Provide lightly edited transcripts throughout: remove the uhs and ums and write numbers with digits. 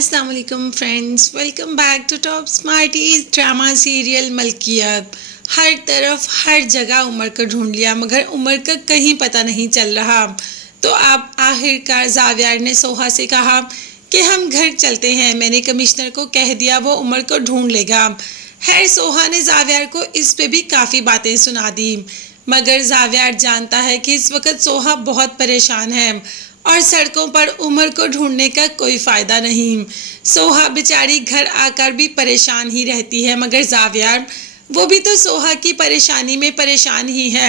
अस्सलाम वालेकुम friends, welcome back to top smarties drama serial Malkiyat. हर तरफ हर जगह उमर को ढूंढ लिया मगर उमर का कहीं पता नहीं चल रहा। तो अब आखिरकार जावियार ने सोहा से कहा कि हम घर चलते हैं, मैंने कमिश्नर को कह दिया, वो उमर को ढूंढ लेगा। खैर सोहा ने जावियार को इस पे भी काफ़ी बातें सुना दी मगर जावियार जानता है कि इस वक्त सोहा बहुत परेशान है और सड़कों पर उमर को ढूंढने का कोई फ़ायदा नहीं। सोहा बेचारी घर आकर भी परेशान ही रहती है मगर जावियार वो भी तो सोहा की परेशानी में परेशान ही है।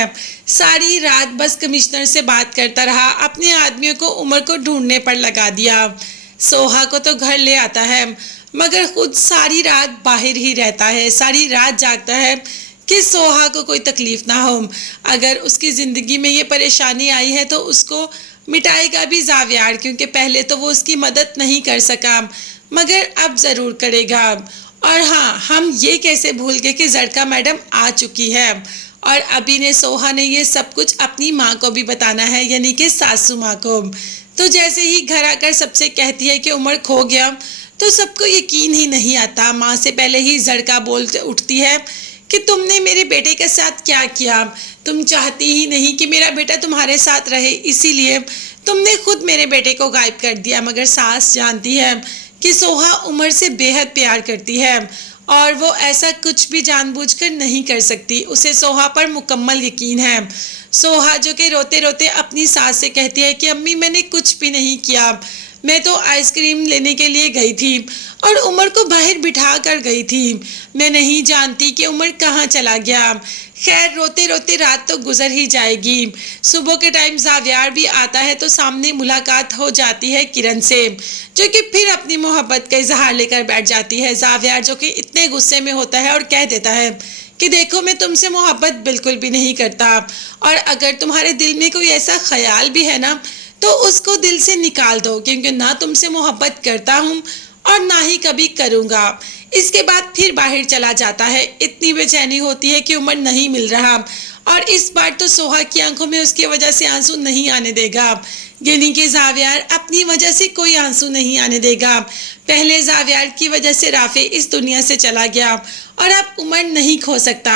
सारी रात बस कमिश्नर से बात करता रहा, अपने आदमियों को उमर को ढूंढने पर लगा दिया। सोहा को तो घर ले आता है मगर खुद सारी रात बाहर ही रहता है, सारी रात जागता है कि सोहा को कोई तकलीफ़ ना हो। अगर उसकी ज़िंदगी में ये परेशानी आई है तो उसको मिटाएगा भी जावियार, क्योंकि पहले तो वो उसकी मदद नहीं कर सका मगर अब ज़रूर करेगा। और हाँ, हम ये कैसे भूल गए कि जड़का मैडम आ चुकी है और अभी ने सोहा ने ये सब कुछ अपनी माँ को भी बताना है, यानी कि सासू माँ को। तो जैसे ही घर आकर सबसे कहती है कि उमर खो गया तो सबको यकीन ही नहीं आता। माँ से पहले ही जड़का बोल उठती है कि तुमने मेरे बेटे के साथ क्या किया, तुम चाहती ही नहीं कि मेरा बेटा तुम्हारे साथ रहे, इसीलिए तुमने खुद मेरे बेटे को गायब कर दिया। मगर सास जानती है कि सोहा उमर से बेहद प्यार करती है और वो ऐसा कुछ भी जानबूझकर नहीं कर सकती, उसे सोहा पर मुकम्मल यकीन है। सोहा जो कि रोते रोते अपनी सास से कहती है कि अम्मी मैंने कुछ भी नहीं किया, मैं तो आइसक्रीम लेने के लिए गई थी और उमर को बाहर बिठा कर गई थी, मैं नहीं जानती कि उमर कहाँ चला गया। खैर रोते रोते रात तो गुजर ही जाएगी। सुबह के टाइम जावियार भी आता है तो सामने मुलाकात हो जाती है किरण से, जो कि फिर अपनी मोहब्बत का इजहार लेकर बैठ जाती है। जावियार जो कि इतने गुस्से में होता है और कह देता है कि देखो मैं तुमसे मोहब्बत बिल्कुल भी नहीं करता और अगर तुम्हारे दिल में कोई ऐसा ख्याल भी है ना तो उसको दिल से निकाल दो, क्योंकि ना तुमसे मोहब्बत करता हूँ और ना ही कभी करूँगा। इसके बाद फिर बाहर चला जाता है। इतनी बेचैनी होती है कि उमर नहीं मिल रहा और इस बार तो सोहा की आंखों में उसकी वजह से आंसू नहीं आने देगा, यानी कि जावियार अपनी वजह से कोई आंसू नहीं आने देगा। पहले जावियार की वजह से राफे इस दुनिया से चला गया और अब उमर नहीं खो सकता।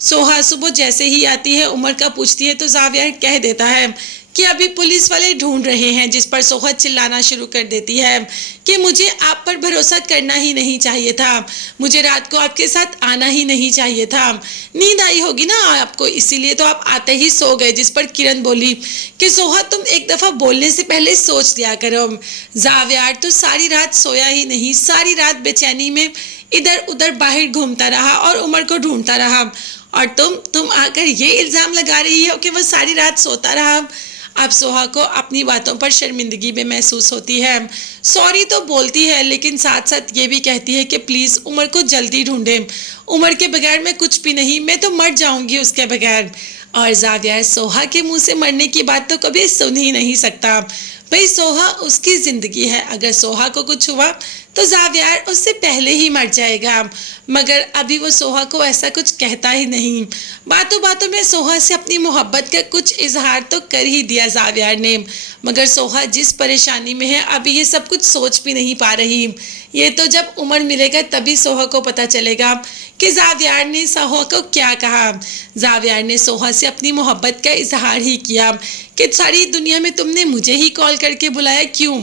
सोहा सुबह जैसे ही आती है उमर का पूछती है तो जावियार कह देता है कि अभी पुलिस वाले ढूंढ रहे हैं, जिस पर सोहा चिल्लाना शुरू कर देती है कि मुझे आप पर भरोसा करना ही नहीं चाहिए था, मुझे रात को आपके साथ आना ही नहीं चाहिए था, नींद आई होगी ना आपको इसीलिए तो आप आते ही सो गए। जिस पर किरण बोली कि सोहा तुम एक दफ़ा बोलने से पहले सोच लिया करो। जावियार तो सारी रात सोया ही नहीं, सारी रात बेचैनी में इधर उधर बाहर घूमता रहा और उमर को ढूंढता रहा और तुम आकर ये इल्ज़ाम लगा रही हो कि वो सारी रात सोता रहा। अब सोहा को अपनी बातों पर शर्मिंदगी में महसूस होती है। सॉरी तो बोलती है लेकिन साथ साथ ये भी कहती है कि प्लीज़ उमर को जल्दी ढूंढें, उमर के बगैर मैं कुछ भी नहीं, मैं तो मर जाऊंगी उसके बगैर। और जावियार सोहा के मुंह से मरने की बात तो कभी सुन ही नहीं सकता। भाई सोहा उसकी ज़िंदगी है, अगर सोहा को कुछ हुआ तो जावियार उससे पहले ही मर जाएगा। मगर अभी वो सोहा को ऐसा कुछ कहता ही नहीं। बातों बातों में सोहा से अपनी मोहब्बत का कुछ इजहार तो कर ही दिया जावियार ने, मगर सोहा जिस परेशानी में है अभी ये सब कुछ सोच भी नहीं पा रही। ये तो जब उमर मिलेगा तभी सोहा को पता चलेगा कि जावियार ने सोहा को क्या कहा। जावियार ने सोहा से अपनी मोहब्बत का इजहार ही किया कि सारी दुनिया में तुमने मुझे ही कॉल करके बुलाया, क्यों?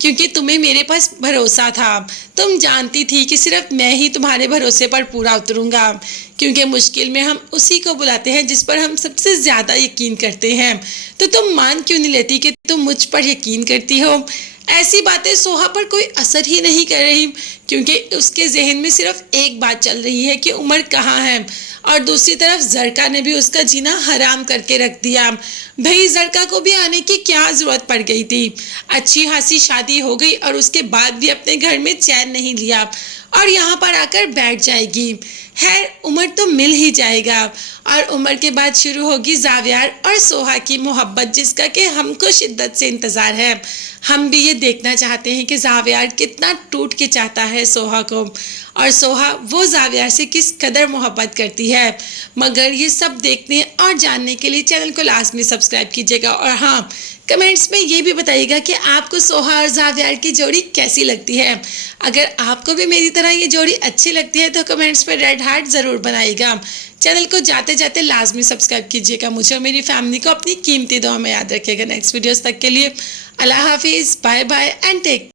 क्योंकि तुम्हें मेरे पास भरोसा था, तुम जानती थी कि सिर्फ मैं ही तुम्हारे भरोसे पर पूरा उतरूंगा, क्योंकि मुश्किल में हम उसी को बुलाते हैं जिस पर हम सबसे ज़्यादा यकीन करते हैं। तो तुम मान क्यों नहीं लेती कि तुम मुझ पर यकीन करती हो? ऐसी बातें सोहा पर कोई असर ही नहीं कर रही, क्योंकि उसके जहन में सिर्फ एक बात चल रही है कि उमर कहाँ है और दूसरी तरफ जड़का ने भी उसका जीना हराम करके रख दिया। भाई जड़का को भी आने की क्या ज़रूरत पड़ गई थी? अच्छी खासी शादी हो गई और उसके बाद भी अपने घर में चैन नहीं लिया और यहाँ पर आकर बैठ जाएगी। खैर उमर तो मिल ही जाएगा और उमर के बाद शुरू होगी जावियार और सोहा की मोहब्बत, जिसका कि हमको शिद्दत से इंतज़ार है। हम भी ये देखना चाहते हैं कि जावियार कितना टूट के चाहता है सोहा को और सोहा वो जावियार से किस कदर मोहब्बत करती है। मगर ये सब देखने और जानने के लिए चैनल को लास्ट में सब्सक्राइब कीजिएगा और हाँ, कमेंट्स में ये भी बताइएगा कि आपको सोहा और जावियार की जोड़ी कैसी लगती है। अगर आपको भी मेरी तरह ये जोड़ी अच्छी लगती है तो कमेंट्स में रेड हार्ट ज़रूर बनाइएगा। चैनल को जाते जाते लाजमी सब्सक्राइब कीजिएगा। मुझे और मेरी फैमिली को अपनी कीमती दुआ में याद रखिएगा। नेक्स्ट वीडियोस तक के लिए अल्लाह हाफिज़, बाय बाय एंड टेक